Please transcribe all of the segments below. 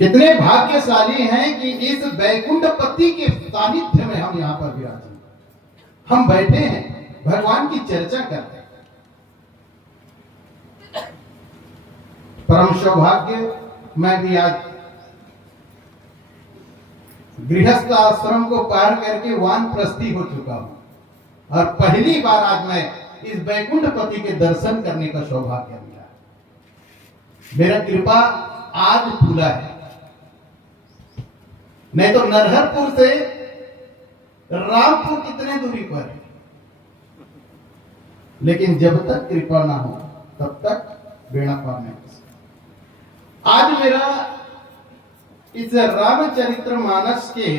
कितने भाग्यशाली हैं कि इस वैकुंठपति के सानिध्य में हम यहां पर विराजे, हम बैठे हैं, भगवान की चर्चा करते हैं। परम सौभाग्य, मैं भी आज गृहस्थ आश्रम को पार करके वानप्रस्थी हो चुका हूं और पहली बार आज मैं इस वैकुंठपति के दर्शन करने का सौभाग्य मिला। मेरा कृपा आज खुला है, नहीं तो नरहरपुर से रामपुर कितने दूरी पर है, लेकिन जब तक कृपा ना हो तब तक बेड़ा पार नहीं हो सकता। आज मेरा इस रामचरित्र मानस के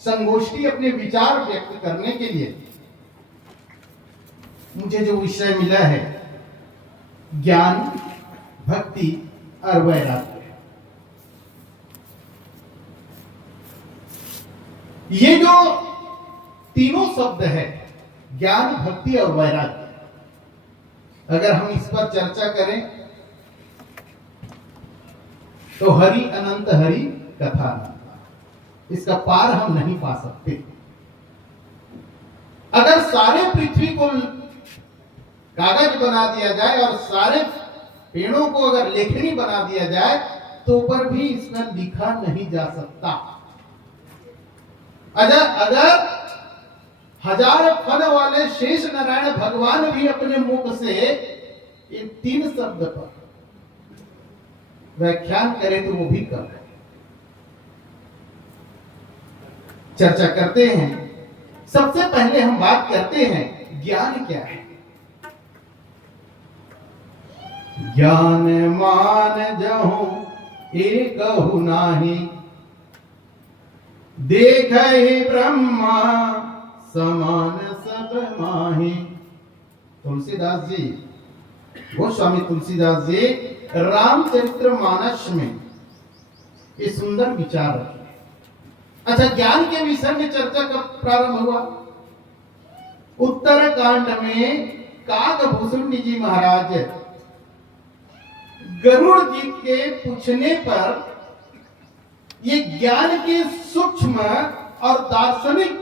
संगोष्ठी अपने विचार व्यक्त करने के लिए मुझे जो विषय मिला है, ज्ञान, भक्ति और वैराग्य। ये जो तीनों शब्द है, ज्ञान, भक्ति और वैराग्य, अगर हम इस पर चर्चा करें तो हरि अनंत हरि कथा अनंत, इसका पार हम नहीं पा सकते। अगर सारे पृथ्वी को कागज बना दिया जाए और सारे पेड़ों को अगर लेखनी बना दिया जाए तो पर भी इसमें लिखा नहीं जा सकता। अगर हजार फन वाले शेष नारायण भगवान भी अपने मुख से इन तीन शब्द पर व्याख्यान करें तो वो भी कर रहे। चर्चा करते हैं। सबसे पहले हम बात करते हैं ज्ञान क्या है। ज्ञान मान जहूं एक नाही, देख ही ब्रह्मा समान सब माही। तुलसीदास जी, गोस्वामी तुलसीदास जी रामचरित्र मानस में ये सुंदर विचार रखे। अच्छा, ज्ञान के विषय में चर्चा कब प्रारंभ हुआ? उत्तर कांड में काकभूषण जी महाराज गरुड़ जी के पूछने पर ये ज्ञान के सूक्ष्म और दार्शनिक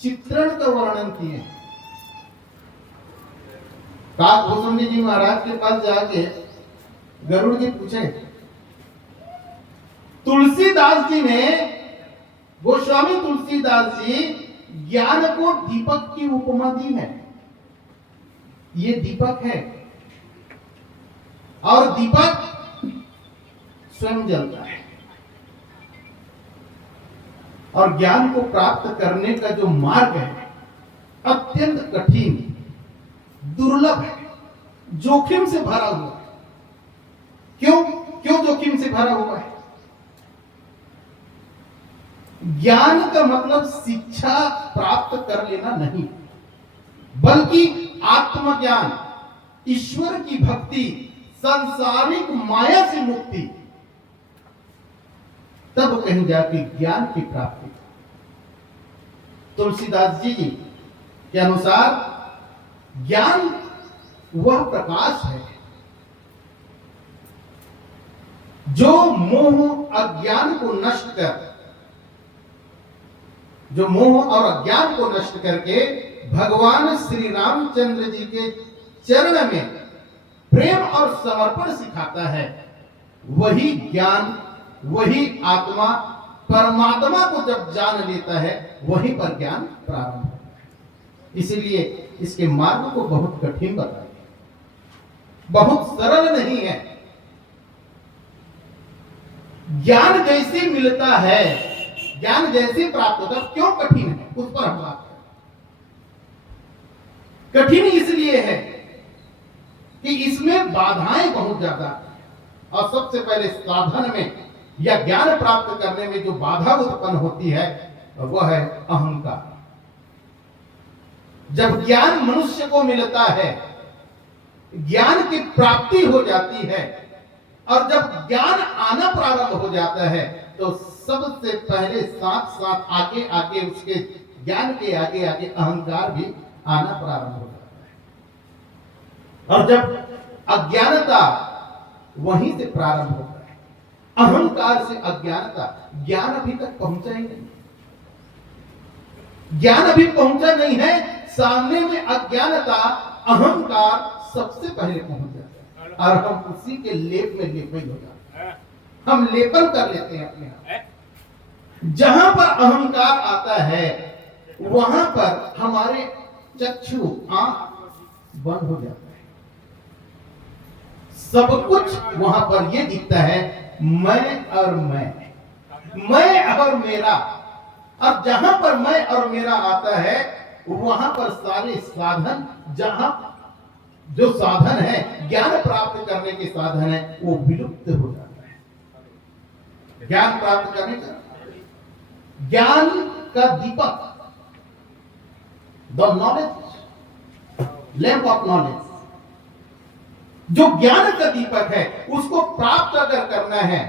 चित्रण का वर्णन किए। काकभूषण जी महाराज के पास जाके गरुड़ जी पूछे, तुलसीदास जी ने, गोस्वामी तुलसीदास जी ज्ञान को दीपक की उपमा दी है। ये दीपक है और दीपक स्वयं जलता है और ज्ञान को प्राप्त करने का जो मार्ग है अत्यंत कठिन, दुर्लभ है, जोखिम से भरा हुआ है। क्यों जोखिम से भरा हुआ है? ज्ञान का मतलब शिक्षा प्राप्त कर लेना नहीं, बल्कि आत्मज्ञान, ईश्वर की भक्ति, सांसारिक माया से मुक्ति, तब कहीं जाके ज्ञान की प्राप्ति। तुलसीदास जी के अनुसार ज्ञान वह प्रकाश है जो मोह अज्ञान को नष्ट कर, जो मोह और अज्ञान को नष्ट करके भगवान श्री रामचंद्र जी के चरण में प्रेम और समर्पण सिखाता है। वही ज्ञान, वही आत्मा परमात्मा को जब जान लेता है, वहीं पर ज्ञान प्रारंभ होता है। इसीलिए इसके मार्ग को बहुत कठिन बताया, बहुत सरल नहीं है। ज्ञान जैसे मिलता है, ज्ञान जैसे प्राप्त होता है, क्यों कठिन है उस पर हम बात करें। कठिन इसलिए है कि इसमें बाधाएं बहुत ज्यादा है और सबसे पहले साधन में या ज्ञान प्राप्त करने में जो बाधा उत्पन्न होती है वह है अहंकार। जब ज्ञान मनुष्य को मिलता है, ज्ञान की प्राप्ति हो जाती है और जब ज्ञान आना प्रारंभ हो जाता है तो सबसे पहले साथ साथ आगे आगे उसके ज्ञान के आगे आगे अहंकार भी आना प्रारंभ हो जाता है। और जब अज्ञानता वहीं से प्रारंभ होता है, अहंकार से अज्ञानता, ज्ञान अभी तक पहुंचा ही नहीं, ज्ञान अभी पहुंचा नहीं है। सामने में अज्ञानता, अहंकार सबसे पहले पहुंच जाता है और हम उसी के लेप में लेपन हो जाते हैं, हम लेपन कर लेते हैं अपने आप। जहां पर अहंकार आता है वहां पर हमारे चक्षु, आंख बंद हो जाता है, सब कुछ वहां पर यह दिखता है मैं और मैं और मेरा। और जहां पर मैं और मेरा आता है वहां पर सारे साधन, जहां जो साधन है ज्ञान प्राप्त करने के साधन है वो विलुप्त हो जाता है। ज्ञान प्राप्त करने का, ज्ञान का दीपक, the knowledge lamp of knowledge, जो ज्ञान का दीपक है उसको प्राप्त अगर करना है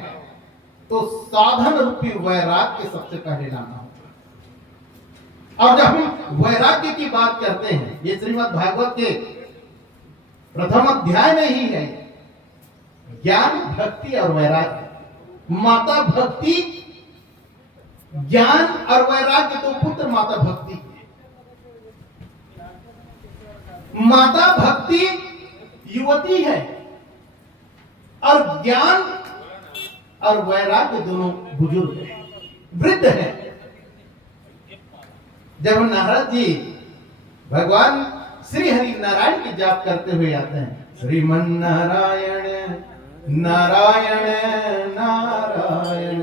तो साधन रूपी वैराग्य सबसे पहले लाना होगा। और जब हम वैराग्य की बात करते हैं, ये श्रीमद् भागवत के प्रथम अध्याय में ही है, ज्ञान, भक्ति और वैराग्य। माता भक्ति, ज्ञान और वैराग्य तो पुत्र माता भक्ति है। माता भक्ति युवती है और ज्ञान और वैराग्य दोनों बुजुर्ग हैं, वृद्ध हैं। जब नारद जी भगवान श्री हरि नारायण की जाप करते हुए आते हैं, श्रीमन नारायण नारायण नारायण,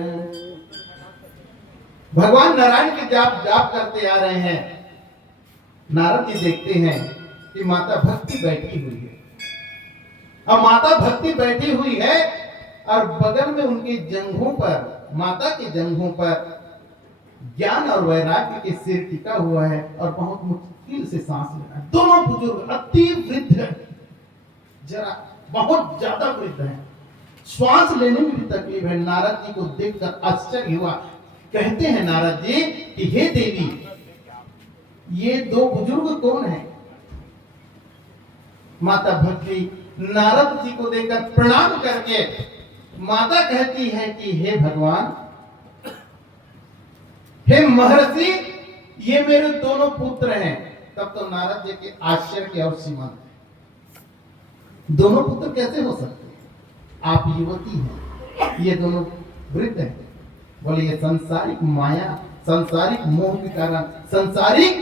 भगवान नारायण की जाप करते आ रहे हैं। नारद जी देखते हैं कि माता भक्ति बैठी हुई है, और माता भक्ति बैठी हुई है और बगल में उनके जंघों पर, माता के जंघों पर ज्ञान और वैराग्य के सिर टिका हुआ है और बहुत मुश्किल से सांस लेना। दोनों बुजुर्ग अति वृद्ध है, जरा बहुत ज्यादा वृद्ध है, श्वास लेने में भी तकलीफ है। नारद जी को देखकर आश्चर्य हुआ। कहते हैं नारद जी कि हे देवी, ये दो बुजुर्ग कौन है? माता भक्ति नारद जी को देखकर प्रणाम करके माता कहती है कि हे भगवान, हे महर्षि, ये मेरे दोनों पुत्र हैं। तब तो नारद जी के आश्चर्य की और सीमा नहीं। दोनों पुत्र कैसे हो सकते हैं? आप युवती हैं, ये दोनों वृद्ध हैं। बोले ये सांसारिक माया, सांसारिक मोह के कारण, सांसारिक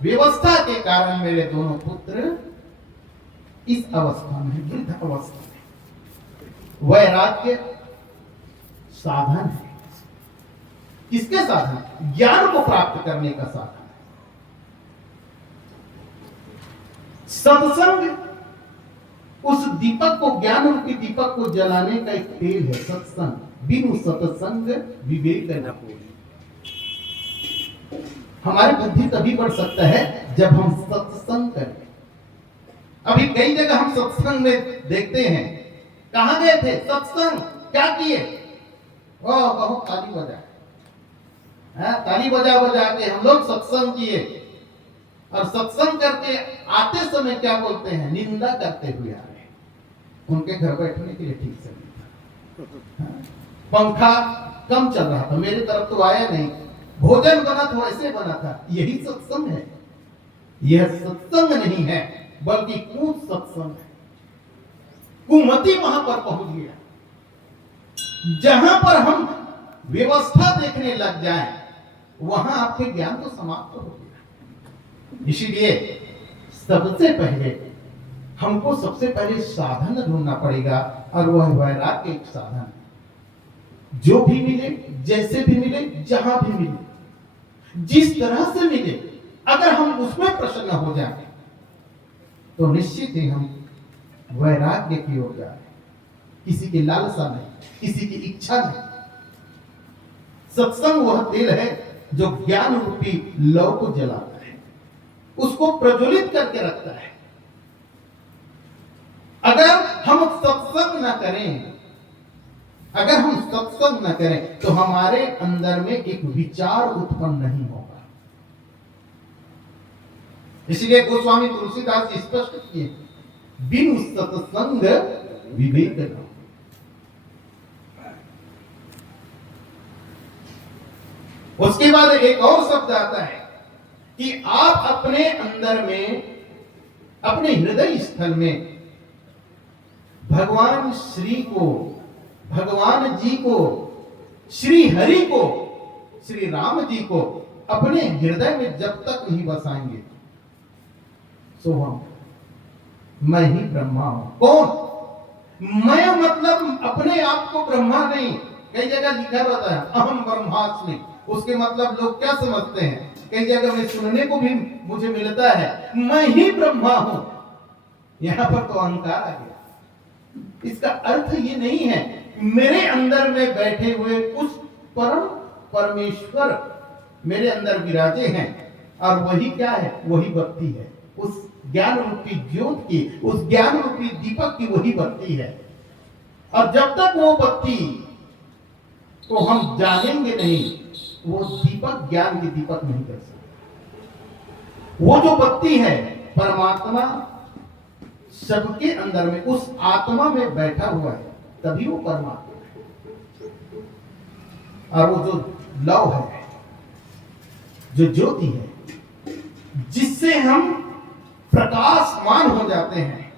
व्यवस्था के कारण मेरे दोनों पुत्र इस अवस्था में, वृद्ध अवस्था में। वैराग्य साधन है। किसके साधन? ज्ञान को प्राप्त करने का साधन है। सत्संग उस दीपक को, ज्ञान रूपी दीपक को जलाने का एक तेल है। सत्संग, बिनु सत्संग विवेक न होई। हमारी बुद्धि तभी बढ़ सकता है जब हम सत्संग करें। अभी कई जगह हम सत्संग में देखते हैं, कहां गए थे सत्संग, क्या किए? वाह, बहुत ताली बजा, ताली बजा बजा के हम लोग सत्संग किए। और सत्संग करके आते समय क्या बोलते हैं? निंदा करते हुए आ रहे। उनके घर बैठने के लिए ठीक से नहीं था, पंखा कम चल रहा था, मेरी तरफ तो आया नहीं, भोजन बना तो ऐसे बना था। यही सत्संग है? यह सत्संग नहीं है, बल्कि कूट सत्संग है। कुमति वहां पर पहुंच गया। जहां पर हम व्यवस्था देखने लग जाएं, वहां आपके ज्ञान तो समाप्त हो गया। इसीलिए सबसे पहले हमको सबसे पहले साधन ढूंढना पड़ेगा, और वह वैराग्य एक साधन है। जो भी मिले, जैसे भी मिले, जहां भी मिले, जिस तरह से मिले, अगर हम उसमें प्रसन्न हो जाए तो निश्चित ही हम वैराग्य की ओर जा रहे हैं। किसी की लालसा नहीं, किसी की इच्छा नहीं। सत्संग वह तेल है जो ज्ञान रूपी लौ को जलाता है, उसको प्रज्वलित करके रखता है। अगर हम सत्संग ना करें, अगर हम सत्संग न करें तो हमारे अंदर में एक विचार उत्पन्न नहीं होगा। इसलिए गोस्वामी तुलसीदास जी स्पष्ट किए, बिनु सत्संग विवेक न। उसके बाद एक और शब्द आता है कि आप अपने अंदर में, अपने हृदय स्थल में भगवान श्री को, भगवान जी को, श्री हरि को, श्री राम जी को अपने हृदय में जब तक नहीं बसाएंगे, सोहम मैं ही ब्रह्मा हूं। कौन? मैं मतलब अपने आप को ब्रह्मा नहीं। कई जगह लिखा रहता है अहम ब्रह्मास्मि, उसके मतलब लोग क्या समझते हैं, कई जगह में सुनने को भी मुझे मिलता है मैं ही ब्रह्मा हूं। यहां पर तो अहंकार आ गया। इसका अर्थ ये नहीं है मेरे अंदर में बैठे हुए उस परम परमेश्वर मेरे अंदर विराजे हैं, और वही क्या है, वही बत्ती है, उस ज्ञान रूपी ज्योत की, उस ज्ञान रूपी दीपक की वही बत्ती है। और जब तक वो बत्ती को हम जानेंगे नहीं, वो दीपक ज्ञान की दीपक नहीं कर सकता। वो जो बत्ती है परमात्मा सबके अंदर में, उस आत्मा में बैठा हुआ है, तभी वो परमात्मा है। और वो जो लव है, जो ज्योति है, जिससे हम प्रकाशमान हो जाते हैं,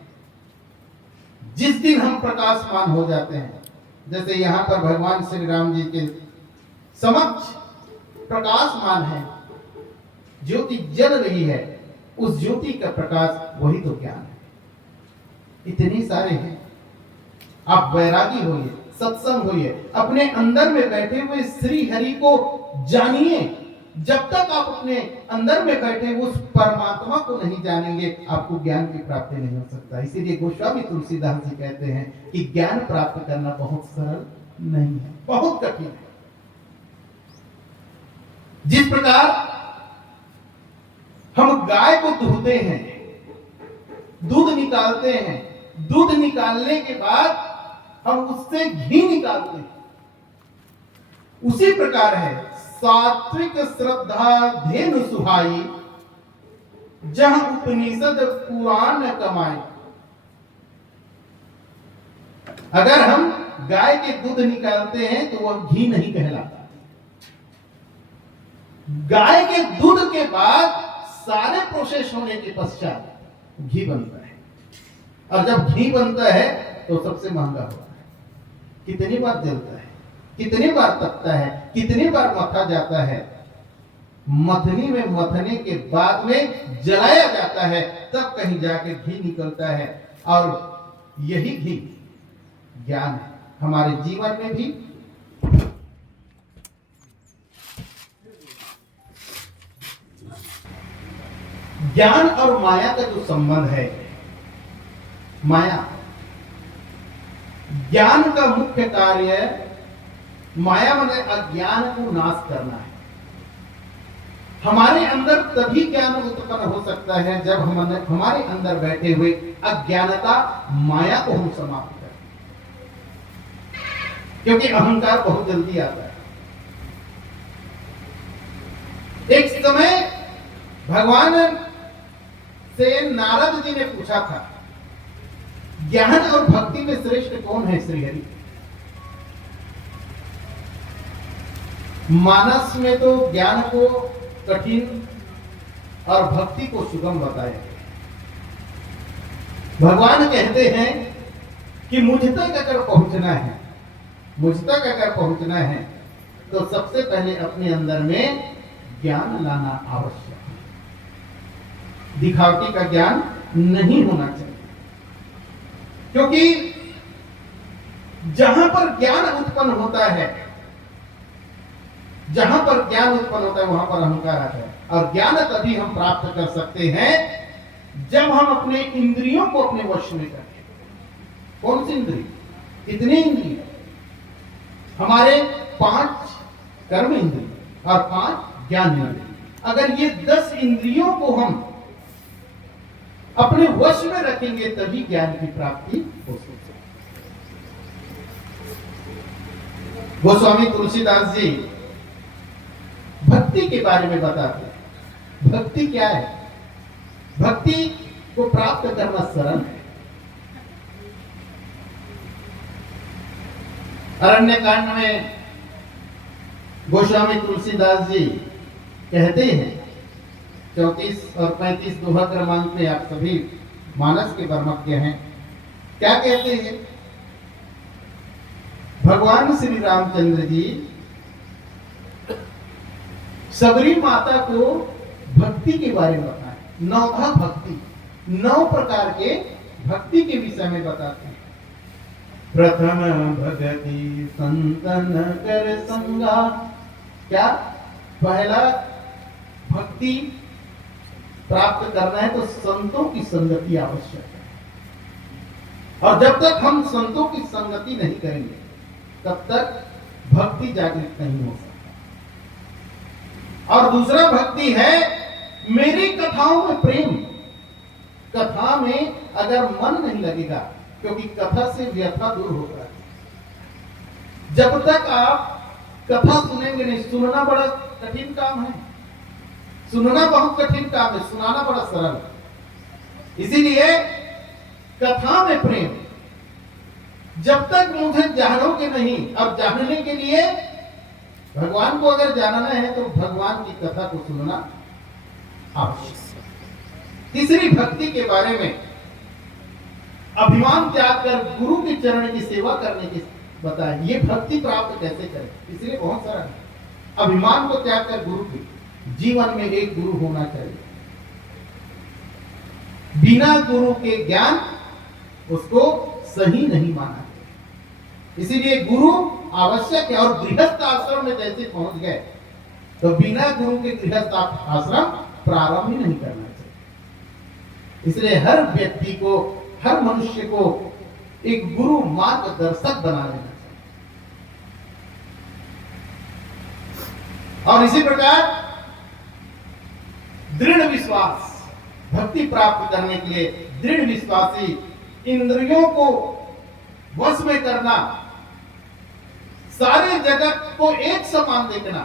जिस दिन हम प्रकाशमान हो जाते हैं, जैसे यहां पर भगवान श्री राम जी के समक्ष प्रकाशमान है, ज्योति जल रही है, उस ज्योति का प्रकाश वही तो ज्ञान है। इतने सारे हैं। आप वैरागी होइए, सत्संग होइए, अपने अंदर में बैठे हुए श्री हरि को जानिए। जब तक आप अपने अंदर में बैठे उस परमात्मा को नहीं जानेंगे, आपको ज्ञान की प्राप्ति नहीं हो सकता। इसीलिए गोस्वामी तुलसीदास जी कहते हैं कि ज्ञान प्राप्त करना बहुत सरल नहीं है, बहुत कठिन है। जिस प्रकार हम गाय को दूहते हैं, दूध निकालते हैं, दूध निकालने के बाद हम उससे घी निकालते हैं, उसी प्रकार है सात्विक श्रद्धा धेनु सुहाई, जहां उपनिषद पुराण कमाए। अगर हम गाय के दूध निकालते हैं तो वह घी नहीं कहलाता। गाय के दूध के बाद सारे प्रोसेस होने के पश्चात घी बनता है, और जब घी बनता है तो सबसे महंगा होता है। कितनी बार जलता है, कितनी बार तपता है, कितनी बार मथा जाता है, मथनी में मथने के बाद में जलाया जाता है, तब कहीं जाके घी निकलता है। और यही घी ज्ञान है। हमारे जीवन में भी ज्ञान और माया का जो संबंध है, माया, ज्ञान का मुख्य कार्य माया माने अज्ञान को नाश करना है। हमारे अंदर तभी ज्ञान उत्पन्न हो सकता है जब हमारे अंदर बैठे हुए अज्ञानता माया को हम समाप्त करें, क्योंकि अहंकार बहुत जल्दी आता है। एक समय भगवान से नारद जी ने पूछा था, ज्ञान और भक्ति में श्रेष्ठ कौन है? श्री हरि। मानस में तो ज्ञान को कठिन और भक्ति को सुगम बताया गया। भगवान कहते हैं कि मुझ तक अगर पहुंचना है, मुझ तक अगर पहुंचना है तो सबसे पहले अपने अंदर में ज्ञान लाना आवश्यक है। दिखावटी का ज्ञान नहीं होना चाहिए, क्योंकि जहां पर ज्ञान उत्पन्न होता है, जहां पर ज्ञान उत्पन्न होता है, वहां पर अहंकार आता है। और ज्ञान तभी हम प्राप्त कर सकते हैं जब हम अपने इंद्रियों को अपने वश में करें। कौन सी इंद्रिय? कितनी इंद्रिय? हमारे 5 कर्म इंद्रिय और 5 ज्ञान इंद्रिय। अगर ये 10 इंद्रियों को हम अपने वश में रखेंगे तभी ज्ञान की प्राप्ति हो सकती है। गोस्वामी तुलसीदास जी भक्ति के बारे में बताते हैं। भक्ति क्या है? भक्ति को प्राप्त करना सरल है। अरण्यकांड में गोस्वामी तुलसीदास जी कहते हैं 34 और 35 दोहा क्रमांक पे, आप सभी मानस के बर्मज्ञ हैं। क्या कहते हैं? भगवान श्री रामचंद्र जी सबरी माता को भक्ति के बारे में बताएं। नौधा भक्ति, 9 प्रकार के भक्ति के विषय में बताते हैं। प्रथम भगति संतन कर संगा। क्या? पहला, भक्ति प्राप्त करना है तो संतों की संगति आवश्यक है, और जब तक हम संतों की संगति नहीं करेंगे तब तक भक्ति जागृत नहीं हो सकती। और दूसरा भक्ति है मेरी कथाओं में प्रेम। कथा में अगर मन नहीं लगेगा, क्योंकि कथा से व्यथा दूर होता है। जब तक आप कथा सुनेंगे नहीं, सुनना बड़ा कठिन काम है, सुनना बहुत कठिन काम है, सुनाना बड़ा सरल है। इसीलिए कथा में प्रेम। जब तक मुझे जानोगे नहीं, अब जानने के लिए भगवान को अगर जानना है तो भगवान की कथा को सुनना आवश्यक। तीसरी भक्ति के बारे में अभिमान त्याग कर गुरु के चरण की सेवा करने की बताएं। ये भक्ति प्राप्त कैसे करें? इसलिए बहुत सारा है। अभिमान को त्याग कर गुरु के जीवन में एक गुरु होना चाहिए। बिना गुरु के ज्ञान उसको सही नहीं माना। इसीलिए गुरु आवश्यक है। और गृहस्थ आश्रम में जैसे पहुंच गए तो बिना गुरु के गृहस्थ आश्रम प्रारंभ ही नहीं करना चाहिए। इसलिए हर व्यक्ति को, हर मनुष्य को एक गुरु मार्गदर्शक बना लेना चाहिए। और इसी प्रकार दृढ़ विश्वास, भक्ति प्राप्त करने के लिए दृढ़ विश्वासी, इंद्रियों को वश में करना, सारे जगत को एक समान देखना,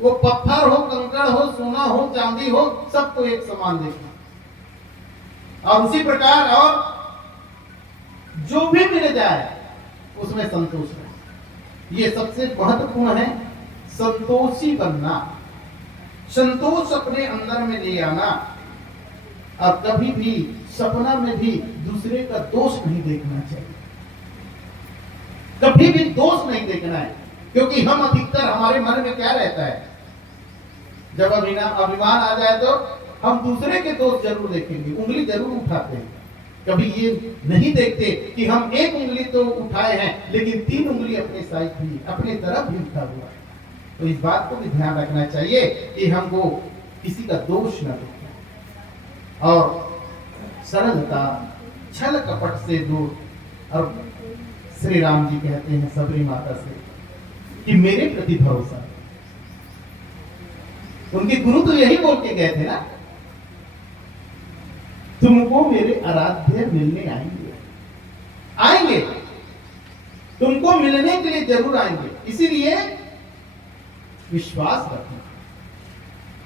वो पत्थर हो, कंकड़ हो, सोना हो, चांदी हो, सबको एक समान देखना। और उसी प्रकार और जो भी मिल जाए उसमें संतोष है। ये सबसे महत्वपूर्ण है, संतोषी बनना, संतोष अपने अंदर में ले आना। और कभी भी सपना में भी दूसरे का दोष नहीं देखना चाहिए, कभी भी दोष नहीं देखना है। क्योंकि हम अधिकतर, हमारे मन में क्या रहता है, जब अभिमान आ जाए तो हम दूसरे के दोष जरूर देखेंगे, उंगली जरूर उठाते हैं। कभी ये नहीं देखते कि हम एक उंगली तो उठाए हैं लेकिन 3 उंगली अपने साइड भी, अपने तरफ भी उठा हुआ है। तो इस बात को भी ध्यान रखना चाहिए कि हमको किसी का दोष न देखें। और सरलता, छल कपट से दूर। और श्री राम जी कहते हैं सबरी माता से कि मेरे प्रति भरोसा। उनके गुरु तो यही बोल के गए थे ना, तुमको मेरे आराध्य मिलने आएंगे, आएंगे, तुमको मिलने के लिए जरूर आएंगे। इसीलिए विश्वास रखना।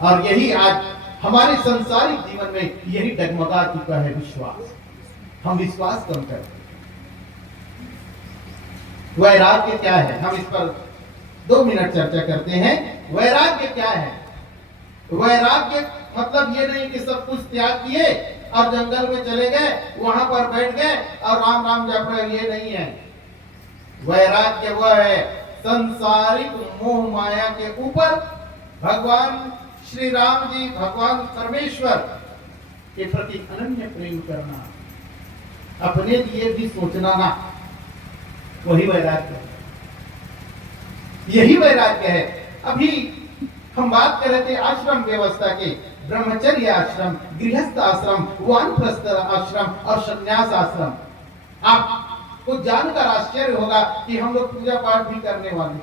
और यही आज हमारे सांसारिक जीवन में यही डगमगा चुका है, विश्वास। हम विश्वास कम करते हैं। वैराग्य क्या है, हम इस पर 2 मिनट चर्चा करते हैं। वैराग्य क्या है? वैराग्य मतलब ये नहीं कि सब कुछ त्याग किए और जंगल में चले गए, वहां पर बैठ गए और राम राम जप रहे, ये नहीं है। वैराग्य वह है संसारिक मोह माया के ऊपर भगवान श्री राम जी, भगवान परमेश्वर के प्रति अनन्य प्रेम करना, अपने लिए भी सोचना ना, वही वैराग्य है। यही वैराग्य है। अभी हम बात कर रहे थे आश्रम व्यवस्था के, ब्रह्मचर्य आश्रम, गृहस्थ आश्रम, वानप्रस्थ आश्रम और संन्यास आश्रम। आपको जानकर आश्चर्य होगा कि हम लोग पूजा पाठ भी करने वाले,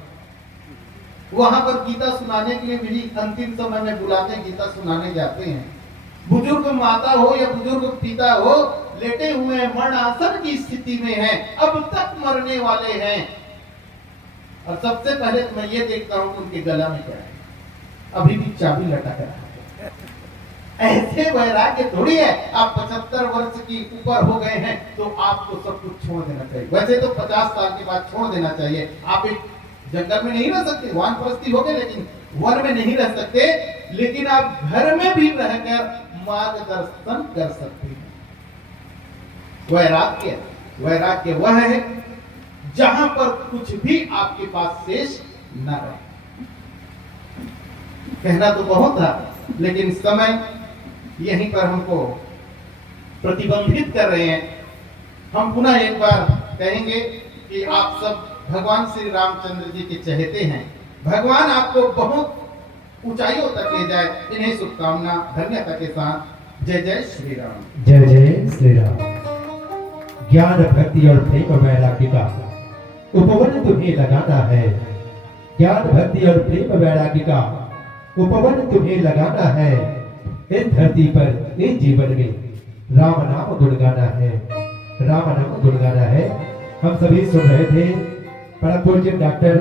वहां पर गीता सुनाने के लिए भी अंतिम समय में बुलाते हैं, गीता सुनाने जाते हैं। बुजुर्ग माता हो या बुजुर्ग पिता हो, लेटे हुए हैं, मरणासन की स्थिति में हैं, अब तक मरने वाले हैं। और सबसे पहले तो मैं ये देखता हूं कि उनके गला में क्या है, अभी भी चाबी लटक रहा है। ऐसे वैराग्य थोड़ी है आप 75 वर्ष की ऊपर हो गए हैं तो आपको सब कुछ छोड़ देना चाहिए। वैसे तो 50 साल के बाद छोड़ देना चाहिए। आप एक जंगल में नहीं रह सकते, वानप्रस्थी हो गए लेकिन वन में नहीं रह सकते, लेकिन आप घर में भी रहकर मार्गदर्शन कर सकते हैं। वैराग्य, वैराग्य वह है जहां पर कुछ भी आपके पास शेष न रहे। कहना तो बहुत था, लेकिन समय यहीं पर हमको प्रतिबंधित कर रहे हैं। हम पुनः एक बार कहेंगे कि आप सब भगवान श्री रामचंद्र जी के चहेते हैं। भगवान आपको बहुत ऊंचाइयों तक ले जाए, इन्हें शुभकामना धन्यता के साथ। जय जय श्री राम। जय जय श्री राम। ज्ञान भक्ति और प्रेम वैराग्य का उपवन तुम्हें लगाना है। ज्ञान भक्ति और प्रेम वैराग्य का उपवन तुम्हें लगाना है। इस धरती पर, इस जीवन में राम नाम गुणगाना है, राम नाम गुणगाना है। हम सभी सुन रहे थे परम पूज्य डॉक्टर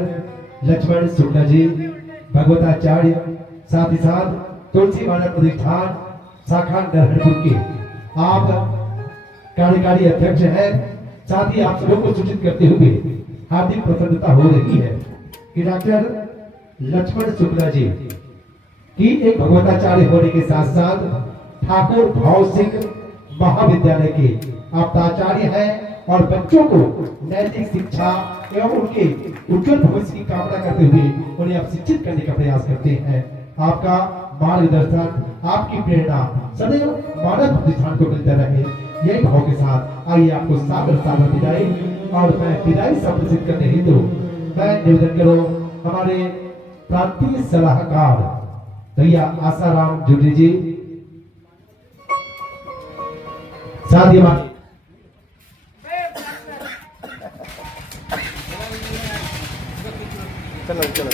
लक्ष्मण शुक्ला जी, भगवताचार्य, साथ ही साथ तुलसी मानव प्रतिष्ठान शाखा नरहरपुर के आप कार्यकारी अध्यक्ष हैं। साथ ही आप सबों को सूचित करते हुए हार्दिक प्रसन्नता हो रही है कि डॉक्टर लक्ष्मण शुक्ला जी की एक भगवताचार्य होने के साथ साथ ठाकुर भाव सिंह महाविद्यालय के आप प्राचार्य हैं और बच्चों को नैतिक शिक्षा एवं उनके उज्जवल भविष्य की कामना करते हुए उन्हें आप शिक्षित करने का प्रयास करते हैं। आपका मार्गदर्शन, आपकी प्रेरणा सदैव मानव प्रतिष्ठान को मिलता रहे, यही भाव के साथ आइए आपको सागर सागर विदाई। और मैं विदाई संप्रेषित करने हेतु मैं निवेदन करूं हमारे प्रांतीय सलाहकार भैया आसाराम जुगली जी, साथ ही हमारे चलो चलो